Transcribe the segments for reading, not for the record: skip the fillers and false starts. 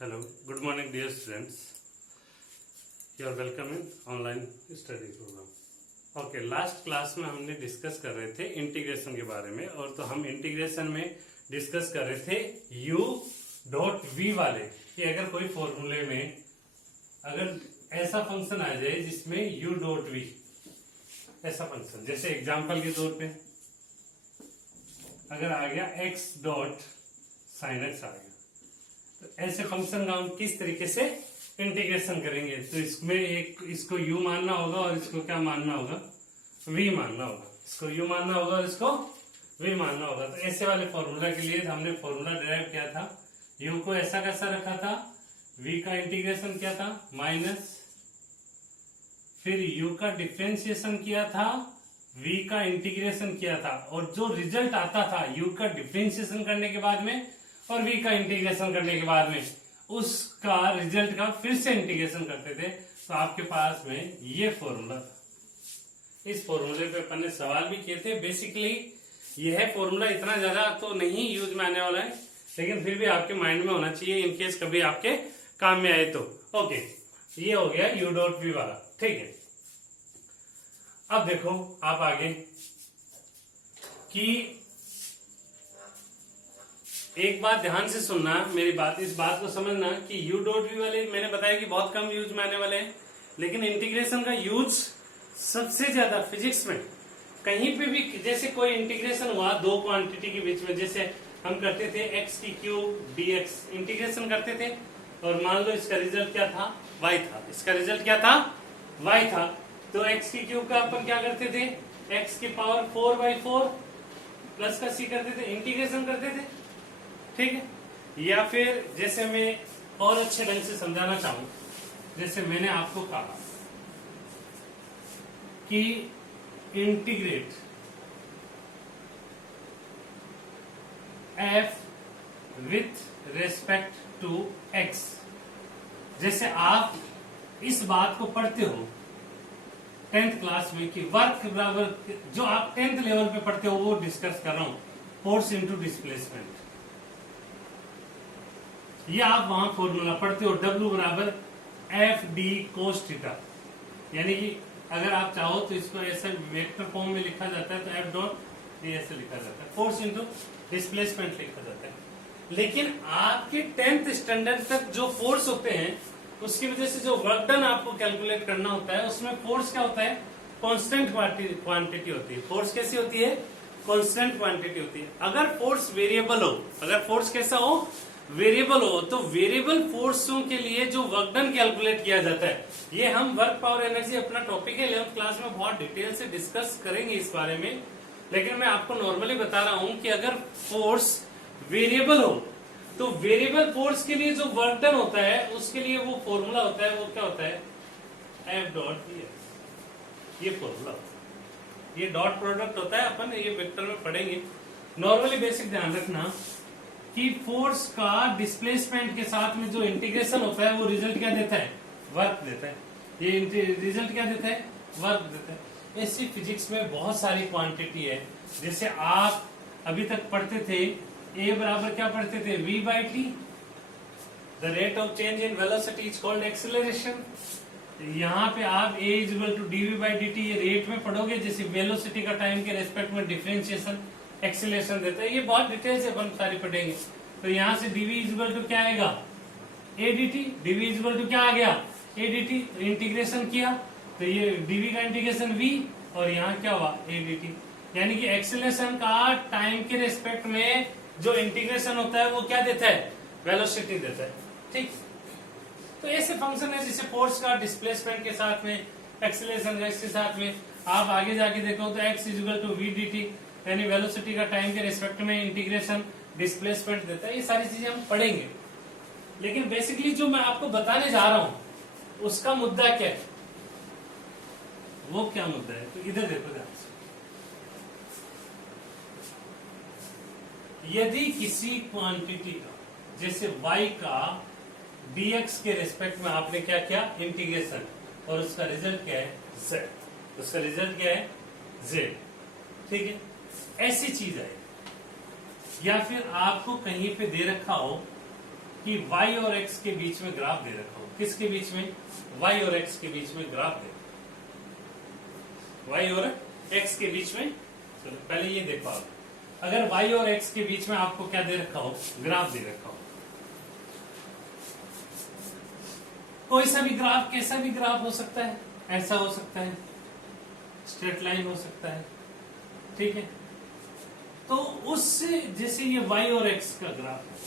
Hello, good morning dear students. You are welcome in online study program. Okay, last class में हमने discuss कर रहे थे integration के बारे में, और तो हम इंटीग्रेशन में डिस्कस कर रहे थे u डॉट v वाले कि अगर कोई फॉर्मूले में अगर ऐसा फंक्शन आ जाए जिसमें u डॉट v ऐसा फंक्शन, जैसे एग्जांपल के तौर पे अगर आ गया x डॉट साइन x आ गया, तो ऐसे फंक्शन का हम किस तरीके से इंटीग्रेशन करेंगे। तो इसमें एक इसको u मानना होगा और इसको क्या मानना होगा, v मानना होगा। इसको u मानना होगा और इसको v मानना होगा। तो ऐसे वाले फॉर्मूला के लिए हमने फॉर्मूला डिराइव किया था, u को ऐसा कैसा रखा था, v का इंटीग्रेशन किया था माइनस, फिर u का डिफरेंशिएशन किया था, v का इंटीग्रेशन किया था, और जो रिजल्ट आता था u का डिफरेंशिएशन करने के बाद में और v का इंटीग्रेशन करने के बाद में उसका रिजल्ट का फिर से इंटीग्रेशन करते थे। तो आपके पास में ये फॉर्मूला था। इस फॉर्मूले पे अपन ने सवाल भी किए थे। बेसिकली यह फॉर्मूला इतना ज्यादा तो नहीं यूज में आने वाला है, लेकिन फिर भी आपके माइंड में होना चाहिए इन केस कभी आपके काम में आए तो। ओके, ये हो गया u डॉट v वाला, ठीक है। अब देखो आप आगे कि एक बात ध्यान से सुनना मेरी बात, इस बात को समझना कि u डॉट v वाले मैंने बताया कि बहुत कम यूज में आने वाले हैं, लेकिन इंटीग्रेशन का यूज सबसे ज्यादा फिजिक्स में कहीं पे भी, जैसे कोई इंटीग्रेशन हुआ दो क्वांटिटी के बीच में, जैसे हम करते थे x की क्यूब dx इंटीग्रेशन करते थे, और मान लो इसका रिजल्ट क्या था, y था। इसका रिजल्ट क्या था, y था। तो x की क्यूब का अपन क्या करते थे, x की पावर 4/4 प्लस का c करते थे, इंटीग्रेशन करते थे, ठीक है। या फिर जैसे मैं और अच्छे ढंग से समझाना चाहूं, जैसे मैंने आपको कहा कि integrate f with respect to x। जैसे आप इस बात को पढ़ते हो 10th क्लास में कि वर्क बराबर, जो आप 10th लेवल पे पढ़ते हो वो डिस्कस कर रहा हूं, फोर्स इनटू डिस्प्लेसमेंट। ये आप वहां फॉर्मूला पढ़ते हो, W बराबर एफ डी कोस थीटा। यानी कि अगर आप चाहो तो इसको ऐसे वेक्टर फॉर्म में लिखा जाता है, तो एफ डॉट ये ऐसे लिखा जाता है, फोर्स इनटू डिस्प्लेसमेंट लिखा जाता है। लेकिन आपके 10th स्टैंडर्ड तक जो फोर्स होते हैं उसकी वजह से जो वर्क डन आपको कैलकुलेट करना होता है, उसमें फोर्स क्या होता है, कांस्टेंट क्वांटिटी होती है। फोर्स कैसी होती है, कांस्टेंट क्वांटिटी होती है। अगर फोर्स वेरिएबल हो, अगर फोर्स कैसा हो, वेरिएबल हो, तो वेरिएबल फोर्सों के लिए जो वर्क डन कैलकुलेट किया जाता है, ये हम वर्क पावर एनर्जी अपना टॉपिक है, 11th क्लास में बहुत डिटेल से डिस्कस करेंगे इस बारे में। लेकिन मैं आपको नॉर्मली बता रहा हूं कि अगर फोर्स वेरिएबल हो, तो वेरिएबल फोर्स के लिए जो वर्क डन होता है उसके लिए वो फॉर्मूला होता है, वो क्या होता है, एफ डॉट ds। ये फॉर्मूला होता है, ये डॉट प्रोडक्ट होता है, अपन ये वेक्टर में पढ़ेंगे। नॉर्मली बेसिक ध्यान रखना कि फोर्स का डिस्प्लेसमेंट के साथ में जो इंटीग्रेशन होता है वो रिजल्ट क्या देता है, वर्क देता है। ये रिजल्ट क्या देता है, वर्क देता है। ऐसी फिजिक्स में बहुत सारी क्वांटिटी है। जैसे आप अभी तक पढ़ते थे a बराबर क्या पढ़ते थे, v/t, the rate of change in velocity is called acceleration. यहाँ पे आप a इक्वल टू dv/dt ये रेट में पढ़ोगे, जैसे वेलोसिटी का टाइम के रेस्पेक्ट में डिफरेंशिएशन एक्सेलरेशन देता है। ये बहुत डिटेल से अपन सारी पढ़ेंगे। तो यहाँ से dv इक्वल टू क्या आएगा, adt, dv इक्वल टू क्या आ गया, adt। इंटीग्रेशन किया तो ये dv का इंटीग्रेशन v, और यहाँ क्या हुआ adt। यानी कि एक्सेलरेशन का टाइम के रेस्पेक्ट में जो इंटीग्रेशन होता है वो क्या देता है, वेलोसिटी देता है, ठीक। तो ऐसे फंक्शन है जिसे फोर्स का डिस्प्लेसमेंट के साथ में, एक्सेलरेशन के साथ में आप आगे जाके देखो तो x equal to v dt, यानी वेलोसिटी का टाइम के रिस्पेक्ट में इंटीग्रेशन डिस्प्लेसमेंट देता है। ये सारी चीजें हम पढ़ेंगे, लेकिन बेसिकली जो मैं आपको बताने जा रहा हूं उसका मुद्दा क्या है, वो क्या मुद्दा है, तो इधर देखो ध्यान से। यदि किसी क्वांटिटी का, जैसे y का dx के रेस्पेक्ट में आपने क्या किया, इंटीग्रेशन, और उसका रिजल्ट क्या है, z, उसका रिजल्ट क्या है, z, ठीक है। ऐसी चीज है, या फिर आपको कहीं पे दे रखा हो कि y और x के बीच में ग्राफ दे रखा हो। किसके बीच में? y और x के बीच में ग्राफ दे, y और x के बीच में। चलो पहले ये देखो आप, अगर y और x के बीच में आपको क्या दे रखा हो? ग्राफ दे रखा हो। कोई सा भी ग्राफ, कैसा भी ग्राफ हो सकता है, ऐसा हो सकता है, स्ट्रेट लाइन हो सकता है, ठीक है। तो उससे जैसे ये y और x का ग्राफ है,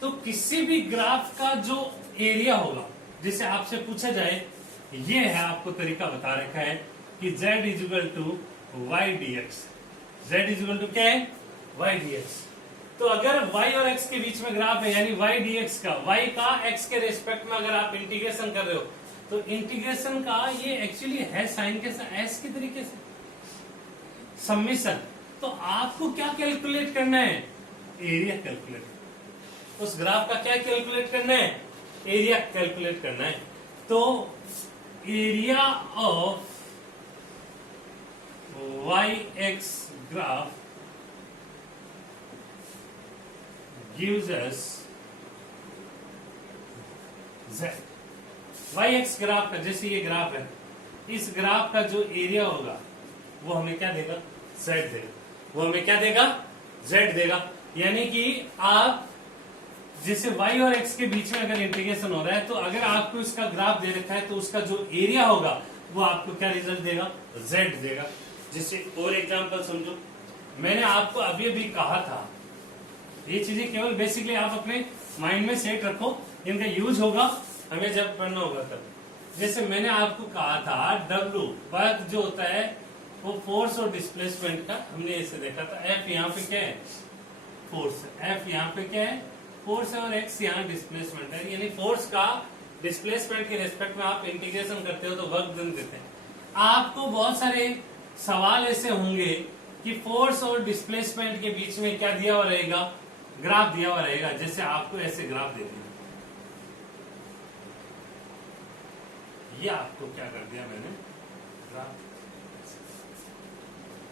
तो किसी भी ग्राफ का जो एरिया होगा, जिसे आपसे पूछा जाए, ये है आपको तरीका बता रखा है कि z is equal to y d x. Z is equal to क्या है? y dx। तो अगर y और x के बीच में ग्राफ है, यानी y dx का, y का x के रेस्पेक्ट में अगर आप इंटीग्रेशन कर रहे हो, तो इंटीग्रेशन का ये एक्चुअली है साइन के एस के तरीके से समेशन। तो आपको क्या कैलकुलेट करना है? Area calculate. उस ग्राफ का क्या कैलकुलेट करना है? एरिया कैलकुलेट करना है। तो area of yx graph gives us z। yx graph का, जैसे ये ग्राफ है, इस ग्राफ का जो एरिया होगा वो हमें क्या देगा? z देगा। वो हमें क्या देगा? z देगा। यानी कि आप जैसे y और x के बीच में अगर इंटीग्रेशन हो रहा है, तो अगर आपको इसका ग्राफ दे रखा है, तो उसका जो एरिया होगा वो आपको क्या रिजल्ट देगा? z देगा। जैसे और एग्जांपल समझो, मैंने आपको अभी अभी कहा था, ये चीजें केवल बेसिकली आप अपने माइंड में सेट रखो, इनका यूज होगा हमें जब पढ़ना होगा तब। जैसे मैंने आपको कहा था W वर्क जो होता है वो फोर्स और डिस्प्लेसमेंट का, हमने इसे देखा था। F यहाँ पे क्या है? फोर्स। F यहाँ पे क्या है? फोर्स है, और x यहाँ डिस्प्लेसमेंट है। यानी फोर्स का डिस्प्लेसमेंट के रेस्पेक्ट में आप इंटीग्रेशन करते हो तो वर्क डन देते हैं। आपको बहुत सारे सवाल ऐसे होंगे कि फोर्स और डिस्प्लेसमेंट के बीच में क्या दिया हुआ रहेगा? ग्राफ दिया हुआ रहेगा। जैसे आपको ऐसे ग्राफ दे दिया, ये आपको क्या कर दिया मैंने? ग्राफ।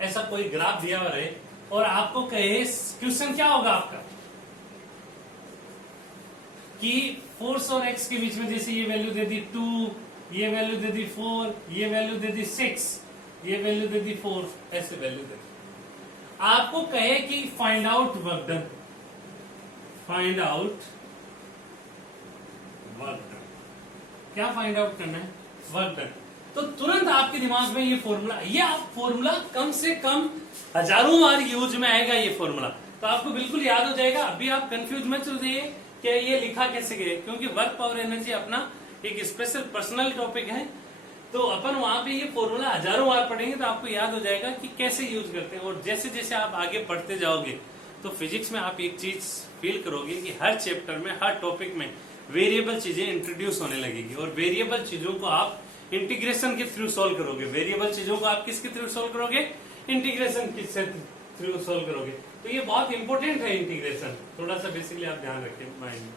ऐसा कोई ग्राफ दिया हुआ रहे और आपको कहे, क्वेश्चन क्या होगा आपका कि फोर्स और एक्स के बीच में, जैसे ये वैल्यू दे दी 2, ये वैल्यू दे दी 4, ये वैल्यू दे दी 6, ये वैल्यू दे दी 4, ऐसे वैल्यू दे दी। आपको कहे कि find out work done, find out work done. क्या फाइंड आउट करना है? Work done. तो तुरंत आपके दिमाग में ये फॉर्मूला, ये आप फॉर्मूला कम से कम हजारों बार यूज में आएगा ये फॉर्मूला, तो आपको बिल्कुल याद हो जाएगा। अभी आप कंफ्यूज मत हो जाइए कि ये लिखा कैसे गए, क्योंकि वर्क पावर एनर्जी अपना एक स्पेशल पर्सनल टॉपिक है, तो अपन वहां पे ये फॉर्मूला हजारों बार पढ़ेंगे तो आपको याद हो जाएगा कि कैसे यूज करते हैं। और जैसे जैसे आप आगे पढ़ते जाओगे तो फिजिक्स में आप एक चीज फील करोगे कि हर चैप्टर में, हर टॉपिक में वेरिएबल चीजें इंट्रोड्यूस होने लगेगी, और वेरिएबल चीजों को आप इंटीग्रेशन के थ्रू सोल्व करोगे। वेरिएबल चीजों को आप किसके थ्रू सोल्व करोगे? इंटीग्रेशन के थ्रू सोल्व करोगे। तो ये बहुत इंपॉर्टेंट है इंटीग्रेशन, थोड़ा सा बेसिकली आप ध्यान रखें माइंड में।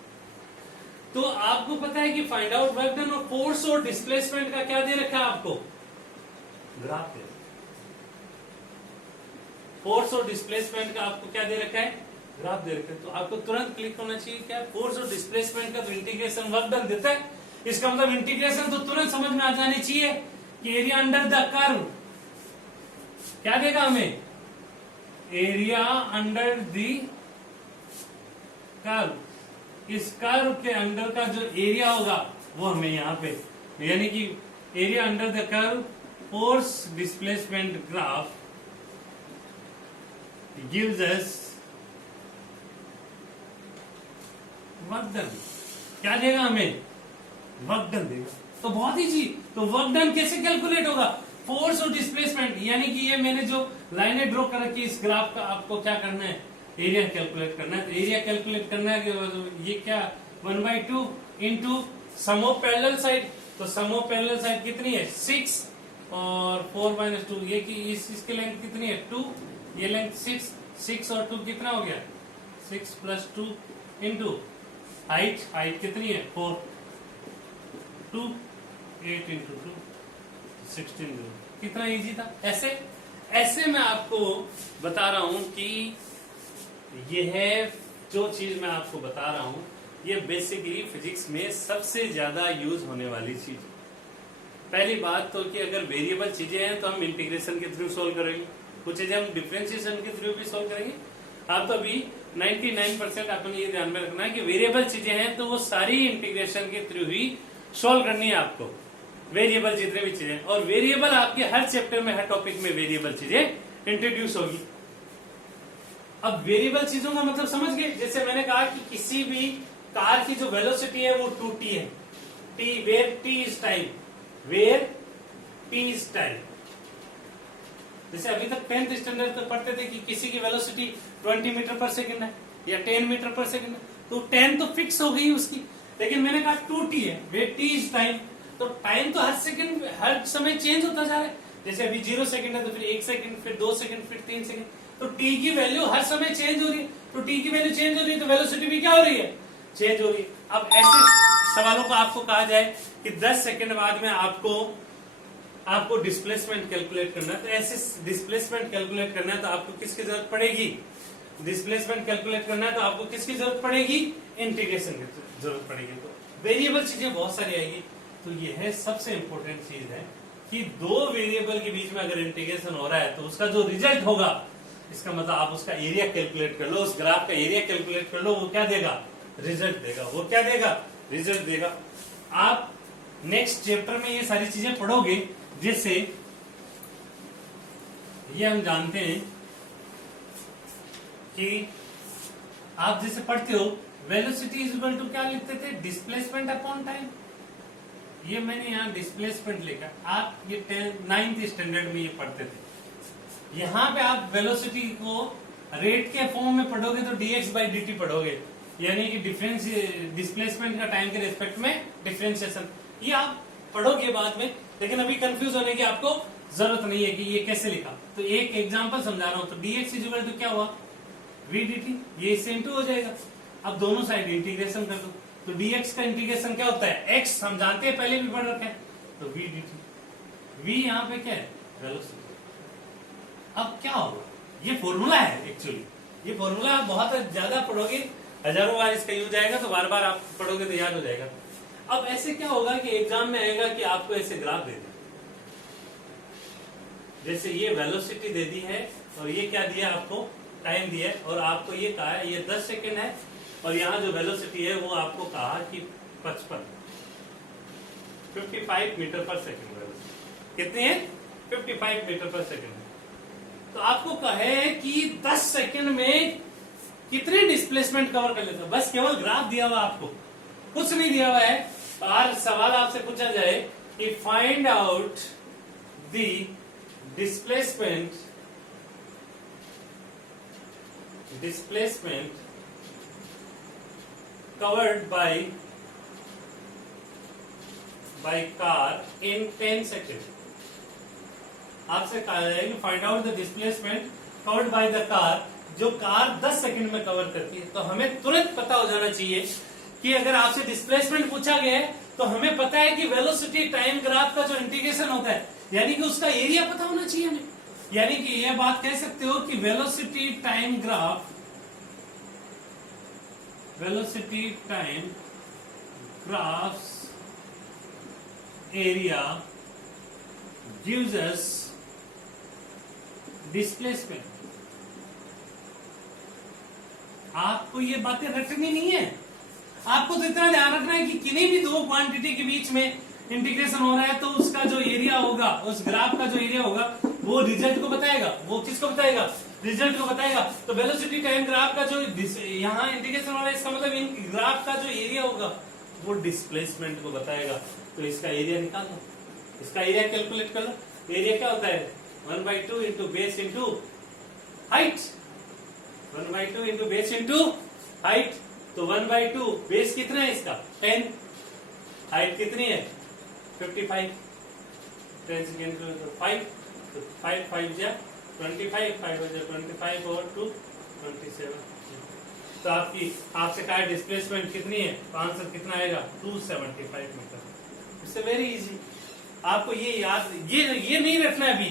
तो आपको पता है कि फाइंड आउट वर्क डन और फोर्स और डिस्प्लेसमेंट का क्या दे रखा है आपको? ग्राफ दे। फोर्स और डिस्प्लेसमेंट का आपको क्या दे रखा है? ग्राफ दे रखा है। तो आपको तुरंत क्लिक होना चाहिए क्या? फोर्स और डिस्प्लेसमेंट का तो इंटीग्रेशन वर्क डन देता है, इसका मतलब इंटीग्रेशन तो तुरंत समझ में आ जानी चाहिए कि एरिया अंडर द कर्व क्या देगा हमें? Area under the curve. इस कर्व के अंडर का जो एरिया होगा वो हमें यहाँ पे, यानी कि area under the curve force displacement graph gives us work done. क्या देगा हमें? वर्क डन देगा। तो बहुत ही चीज, तो वर्क डन कैसे कैलकुलेट होगा? फोर्स और डिस्प्लेसमेंट, यानी कि ये मैंने जो लाइनें ड्रॉ कर रखी इस ग्राफ का, आपको क्या करना है? एरिया कैलकुलेट करना है। तो एरिया कैलकुलेट करना है कि ये क्या 1/2 into sum of parallel side. तो सम ऑफ पैरेलल साइड कितनी है? 6 और 4 - 2, ये कि इसकी लेंथ कितनी है? 2, ये लेंथ 6, 6 और 2 कितना हो गया? 6 + 2 इंटू हाइट कितनी है? 4, 2, 8 × 2 16। कितना इजी था। ऐसे मैं आपको बता रहा हूं कि ये है जो चीज मैं आपको बता रहा हूं ये बेसिकली फिजिक्स में सबसे ज्यादा यूज होने वाली चीज। पहली बात तो कि अगर वेरिएबल चीजें हैं तो हम इंटीग्रेशन के थ्रू सोल्व करेंगे, कुछ चीजें हम डिफरेंशिएशन के थ्रू भी सोल्व करेंगे। आप तो अभी 99% अपन ये ध्यान में रखना है कि वेरिएबल चीजें हैं तो वो सारी इंटीग्रेशन के थ्रू ही सोल्व करनी है आपको, वेरिएबल जितने भी चीजें। और वेरिएबल आपके हर चैप्टर में, हर टॉपिक में वेरिएबल चीजें इंट्रोड्यूस होगी। अब वेरिएबल चीजों का मतलब समझ गए। जैसे मैंने कहा कि किसी भी कार की जो वेलोसिटी है वो 2t है, t where t is time, where t is time. जैसे अभी तक 10th स्टैंडर्ड तक पढ़ते थे कि किसी की वेलोसिटी 20 मीटर पर सेकंड है या 10 मीटर पर सेकंड है, तो 10 तो फिक्स हो गई उसकी। लेकिन मैंने कहा 2t है, वेयर t इज टाइम, तो टाइम तो हर सेकंड, हर समय चेंज होता जा रहा है। जैसे अभी 0 सेकंड है तो फिर 1 सेकंड, फिर 2 सेकंड, फिर 3 सेकंड, तो t की वैल्यू हर समय चेंज हो रही है। तो t की वैल्यू चेंज हो रही है तो वेलोसिटी भी क्या हो रही है, चेंज हो रही है। अब ऐसे सवालों को आपको कहा जाए कि 10 सेकंड बाद में आपको डिस्प्लेसमेंट कैलकुलेट करना है, तो ऐसे डिस्प्लेसमेंट कैलकुलेट करना है तो आपको किसकी जरूरत पड़ेगी, डिस्प्लेसमेंट कैलकुलेट करना है तो आपको किसकी जरूरत पड़ेगी, इंटीग्रेशन की जरूरत पड़ेगी। तो वेरिएबल चीजें बहुत सारी आएगी। तो ये है सबसे इंपॉर्टेंट चीज है कि दो वेरिएबल के बीच में अगर इंटीग्रेशन हो रहा है तो उसका जो रिजल्ट होगा, इसका मतलब आप उसका एरिया कैलकुलेट कर लो, उस ग्राफ का एरिया कैलकुलेट कर लो, वो क्या देगा, रिजल्ट देगा। वो क्या देगा, रिजल्ट देगा। आप नेक्स्ट चैप्टर में ये सारी चीजें पढ़ोगे। जैसे ये हम जानते हैं कि आप जैसे पढ़ते हो वेलोसिटी इज इक्वल टू क्या लिखते थे, डिस्प्लेसमेंट अपॉन टाइम। ये मैंने यहाँ डिस्प्लेसमेंट लिखा, आप ये 9th स्टैंडर्ड में ये पढ़ते थे। यहाँ पे आप वेलोसिटी को रेट के फॉर्म में पढ़ोगे तो dx/dt पढ़ोगे, यानी कि डिफरेंस डिस्प्लेसमेंट का टाइम के रिस्पेक्ट में डिफरेंशिएशन। ये आप पढ़ोगे बाद में, लेकिन अभी कंफ्यूज होने की आपको जरूरत नहीं है कि ये कैसे लिखा। तो एक एग्जांपल समझा रहा हूं। तो dx इज इक्वल टू क्या हुआ, vdt, ये इससे इंटू हो जाएगा। अब दोनों साइड इंटीग्रेशन कर दो, तो dx का इंटीग्रेशन क्या होता है, x हम जानते हैं, पहले भी पढ़ रखे हैं, तो vdt, v यहाँ पे क्या है, वेलोसिटी। अब क्या होगा, ये फॉर्मूला है एक्चुअली, ये फॉर्मूला आप बहुत ज्यादा पढ़ोगे, हजारों बार इसका यूज आएगा, तो बार बार आप पढ़ोगे तो याद हो जाएगा। अब ऐसे क्या होगा कि एग्जाम में आएगा कि आपको ऐसे ग्राफ दे दिया, जैसे ये वेलोसिटी दे दी है और ये क्या दिया आपको, टाइम दिया है, और आपको ये कहा है ये 10 सेकेंड है, और यहाँ जो वेलोसिटी है वो आपको कहा कि 55 मीटर पर सेकेंड वेलोसिटी कितनी है, 55 मीटर पर सेकेंड। तो आपको कहे कि 10 सेकेंड में कितने डिस्प्लेसमेंट कवर कर लेते हो, बस केवल ग्राफ दिया हुआ, आपको कुछ नहीं दिया हुआ है। और सवाल आपसे पूछा जाए कि find out the displacement covered by car in 10 second. आपसे कहा जाएगा find out the displacement covered by the car, जो कार 10 सेकंड में कवर करती है। तो हमें तुरंत पता हो जाना चाहिए कि अगर आपसे डिस्प्लेसमेंट पूछा गया है तो हमें पता है कि वेलोसिटी टाइम ग्राफ का जो इंटीग्रेशन होता है, यानी कि उसका एरिया पता होना चाहिए हमें। यानी कि यह बात कह सकते हो कि velocity time graphs area gives us displacement. आपको ये बातें रटनी नहीं है, आपको तो इतना ध्यान रखना है कि किन्हीं भी दो क्वांटिटी के बीच में इंटीग्रेशन हो रहा है तो उसका जो एरिया होगा, उस ग्राफ का जो एरिया होगा वो रिजल्ट को बताएगा। वो किसको बताएगा, रिजल्ट को बताएगा। तो वेलोसिटी टाइम ग्राफ का जो यहाँ इंटीग्रेशन हो रहा है, इसका मतलब इन ग्राफ का जो एरिया होगा वो डिस्प्लेसमेंट को बताएगा। तो इसका एरिया निकालो, इसका एरिया कैलकुलेट कर लो। एरिया क्या होता है, 1/2 into base into height, 1/2 into base into height. तो 1/2 बेस कितना है इसका, 10, हाइट कितनी है 55, 10 सेकेंड 5, तो 5 5 जा 25, 5 जा 25 और 2 27। तो आपसे कहा डिस्प्लेसमेंट कितनी है, तो आंसर कितना आएगा 275 मीटर। इससे वेरी इजी। आपको ये याद, ये नहीं रखना है अभी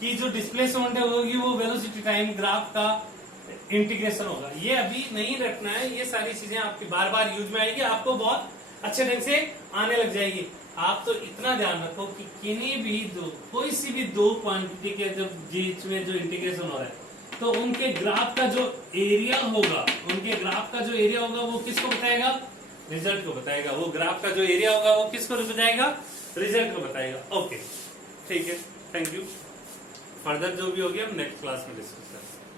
कि जो डिस्प्लेसमेंट होगी वो वेलोसिटी टाइम ग्राफ का इंटीग्रेशन होगा। ये अभी नहीं रखना है, ये सारी चीजें आपकी बार बार यूज में आएगी, आपको बहुत अच्छे ढंग से आने लग जाएगी। आप तो इतना ध्यान रखो कि किन्हीं भी कोई सी भी दो क्वांटिटी के जब बीच में जो इंटीग्रेशन हो रहा है तो उनके ग्राफ का जो एरिया होगा, वो किसको बताएगा? रिजल्ट को बताएगा। वो ग्राफ का जो एरिया होगा वो किसको बताएगा? रिजल्ट को बताएगा। ओके, ठीक है, थैंक यू। फर्दर जो भी होगी हम नेक्स्ट क्लास में डिस्कस करेंगे।